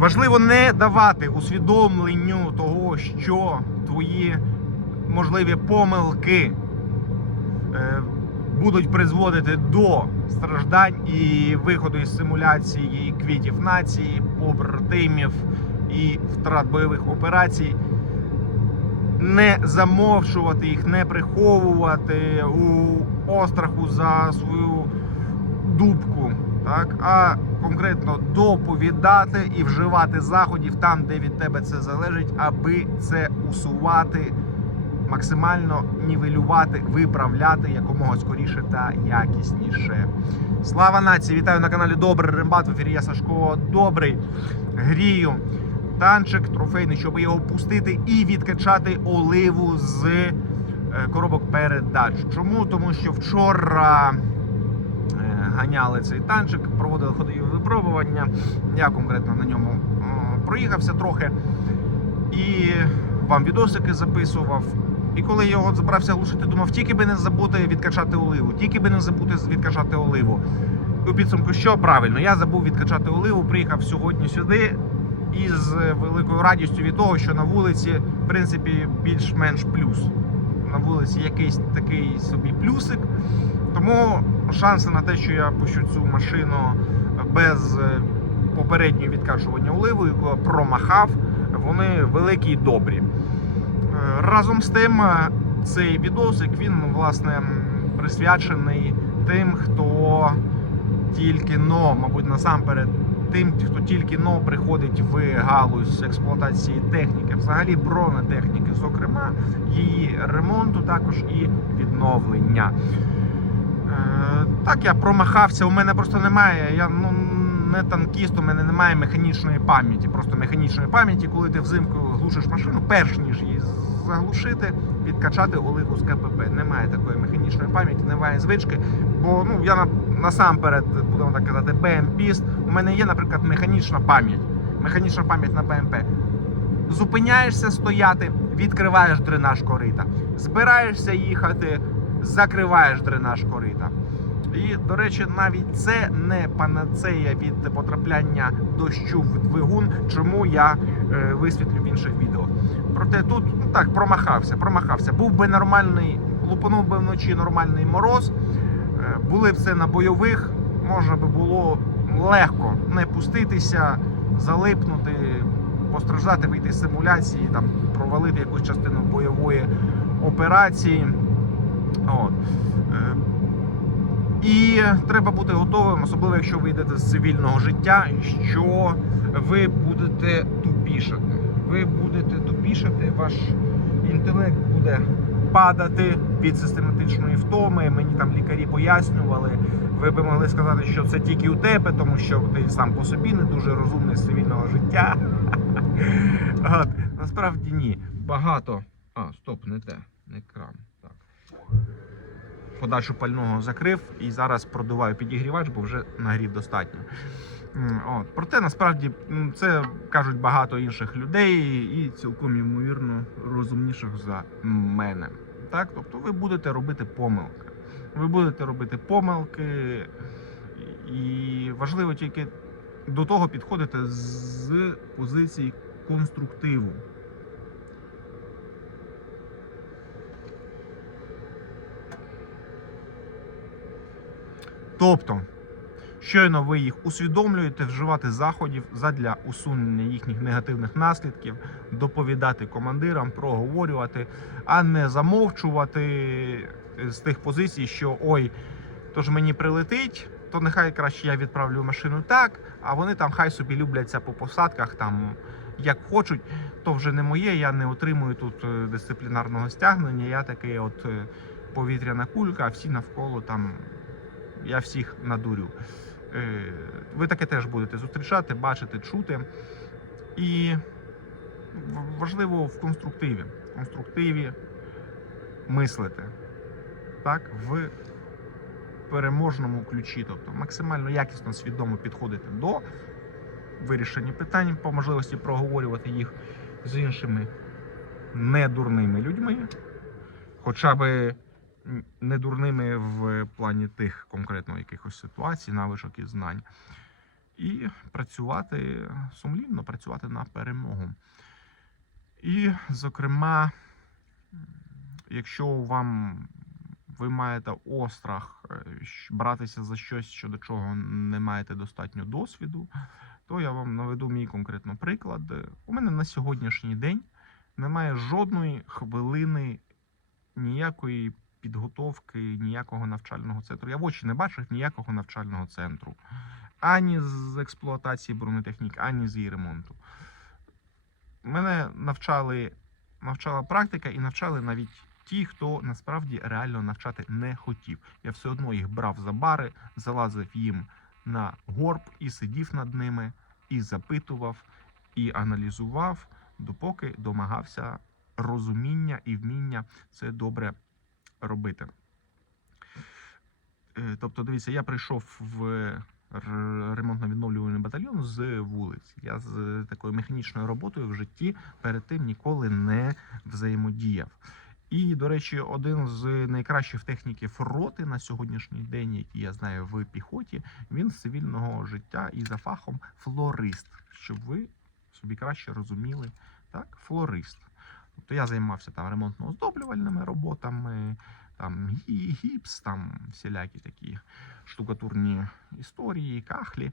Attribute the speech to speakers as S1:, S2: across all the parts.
S1: Важливо не давати усвідомленню того, що твої можливі помилки е, будуть призводити до страждань і виходу із симуляції квітів нації, побратимів і втрат бойових операцій. Не замовчувати їх, не приховувати у остраху за свою дубку, так? а конкретно доповідати і вживати заходів там, де від тебе це залежить, аби це усувати, максимально нівелювати, виправляти якомога скоріше та якісніше. Слава нації! Вітаю на каналі Добрий Рембат. В ефірі я Сашко Добрий. Грію танчик трофейний, щоб його пустити і відкачати оливу з е, коробок передач. Чому? Тому що вчора ганяли цей танчик, проводили ходові випробування. Я конкретно на ньому проїхався трохи і вам відосики записував. І коли я його збирався глушити, думав, тільки би не забути відкачати оливу, тільки би не забути відкачати оливу. І у підсумку, що правильно, я забув відкачати оливу, приїхав сьогодні сюди із великою радістю від того, що на вулиці, в принципі, більш-менш плюс. На вулиці якийсь такий собі плюсик. Тому шанси на те, що я пущу цю машину без е, попереднього відкачування оливу, яку промахав, вони великі і добрі. Е, Разом з тим, е, цей відосик він власне присвячений тим, хто тільки но, мабуть, насамперед, тим, хто тільки но приходить в галузь експлуатації техніки, взагалі бронетехніки, зокрема, її ремонту, також і відновлення. Так, я промахався, у мене просто немає. Я ну, не танкіст, у мене немає механічної пам'яті. Просто механічної пам'яті, коли ти взимку глушиш машину, перш ніж її заглушити, відкачати оливу з КПП. Немає такої механічної пам'яті, немає звички. Бо ну, я на, насамперед, будемо так казати, БМПіст. У мене є, наприклад, механічна пам'ять. Механічна пам'ять на БМП. Зупиняєшся стояти, відкриваєш дренаж корита. Збираєшся їхати, закриваєш дренаж корита. І, до речі, навіть це не панацея від потрапляння дощу в двигун, чому я е, висвітлю в інших відео. Проте тут ну так промахався, промахався. Був би нормальний, лупанув би вночі нормальний мороз. е, Були б це на бойових, можна би було легко не пуститися, залипнути, постраждати, вийти з симуляції, там провалити якусь частину бойової операції. От. Е, І треба бути готовим, особливо якщо ви йдете з цивільного життя, що ви будете тупішати. Ви будете тупішати, ваш інтелект буде падати від систематичної втоми. Мені там лікарі пояснювали. Ви би могли сказати, що це тільки у тебе, тому що ти сам по собі не дуже розумний з цивільного життя. Насправді ні. Багато. А, стоп, не те, не екран. Так. Подачу пального закрив і зараз продуваю підігрівач, бо вже нагрів достатньо. От. Проте насправді це кажуть багато інших людей і цілком ймовірно розумніших за мене. Так? Тобто ви будете робити помилки. Ви будете робити помилки, і важливо тільки до того підходити з позиції конструктиву. Тобто, щойно ви їх усвідомлюєте, вживати заходів задля усунення їхніх негативних наслідків, доповідати командирам, проговорювати, а не замовчувати з тих позицій, що ой, то ж мені прилетить, то нехай краще я відправлю машину так, а вони там хай собі любляться по посадках, там як хочуть, то вже не моє, я не отримую тут е, дисциплінарного стягнення, я такий от е, повітряна кулька, всі навколо там я всіх надурю. Е, Ви таке теж будете зустрічати, бачити, чути. І важливо в конструктиві. В конструктиві мислити. Так, в переможному ключі, тобто максимально якісно, свідомо підходити до вирішення питань, по можливості проговорювати їх з іншими недурними людьми, хоча би не дурними в плані тих конкретно якихось ситуацій, навичок і знань. і працювати сумлінно, працювати на перемогу. І, зокрема, якщо вам ви маєте острах е, братися за щось, щодо чого не маєте достатньо досвіду, то я вам наведу мій конкретно приклад. У мене на сьогоднішній день немає жодної хвилини ніякої підготовки, ніякого навчального центру. Я в очі не бачив ніякого навчального центру. Ані з експлуатації бронетехніки, ані з її ремонту. Мене навчали, навчала практика і навчали навіть ті, хто насправді реально навчати не хотів. Я все одно їх брав за бари, залазив їм на горб і сидів над ними, і запитував, і аналізував, допоки домагався розуміння і вміння це добре робити. Е, Тобто, дивіться, я прийшов в ремонтно-відновлювальний батальйон з вулиць. Я з такою механічною роботою в житті перед тим ніколи не взаємодіяв. І, до речі, один з найкращих техніків роти на сьогоднішній день, який я знаю в піхоті, він з цивільного життя і за фахом флорист, щоб ви собі краще розуміли, так, флорист. Тобто я займався там ремонтно-оздоблювальними роботами, там гіпс, там всілякі такі штукатурні історії, кахлі,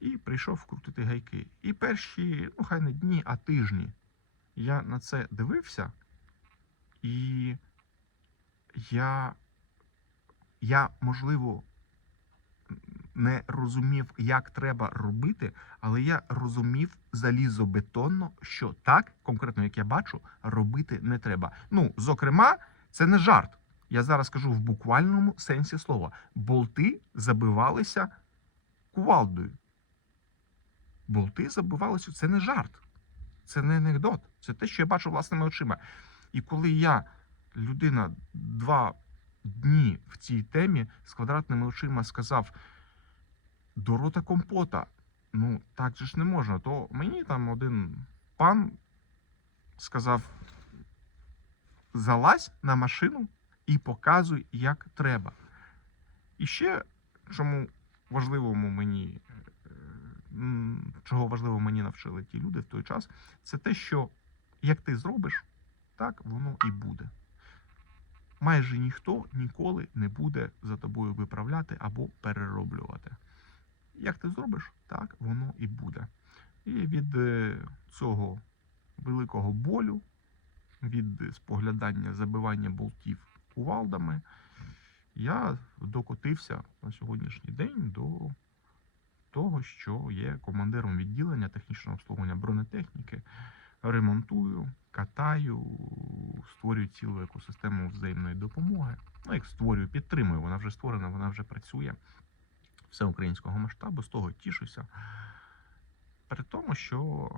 S1: і прийшов крутити гайки. І перші, ну хай не дні, а тижні я на це дивився, і я, я можливо, не розумів, як треба робити, але я розумів залізобетонно, що так, конкретно як я бачу, робити не треба. Ну, зокрема, це не жарт. Я зараз кажу в буквальному сенсі слова. Болти забивалися кувалдою. Болти забивалися. Це не жарт. Це не анекдот. Це те, що я бачу власними очима. І коли я, людина, два дні в цій темі з квадратними очима сказав до рота компота. Ну, так же ж не можна. То мені там один пан сказав: залазь на машину і показуй, як треба. І ще чому важливому мені, е, чого важливо мені навчили ті люди в той час, це те, що як ти зробиш, так воно і буде. Майже ніхто ніколи не буде за тобою виправляти або перероблювати. Як ти зробиш, так воно і буде. І від е, цього великого болю, від споглядання забивання болтів кувалдами, я докотився на сьогоднішній день до того, що є командиром відділення технічного обслуговування бронетехніки. Ремонтую, катаю, створюю цілу екосистему взаємної допомоги. Ну, як створюю, підтримую, вона вже створена, вона вже працює всеукраїнського масштабу, з того тішуся. При тому, що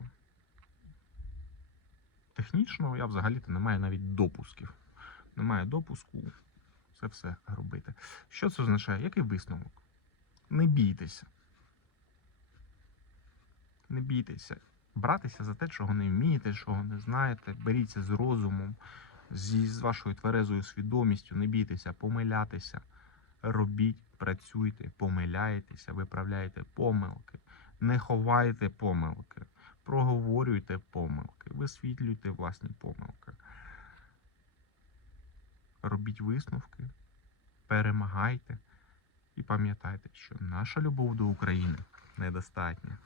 S1: технічно я взагалі-то не маю навіть допусків. Немає допуску це все робити. Що це означає? Який висновок? Не бійтеся. Не бійтеся. Братися за те, чого не вмієте, чого не знаєте. Беріться з розумом, з вашою тверезою свідомістю, не бійтеся помилятися. Робіть, працюйте, помиляєтеся, виправляйте помилки, не ховайте помилки, проговорюйте помилки, висвітлюйте власні помилки. Робіть висновки, перемагайте. І пам'ятайте, що наша любов до України недостатня.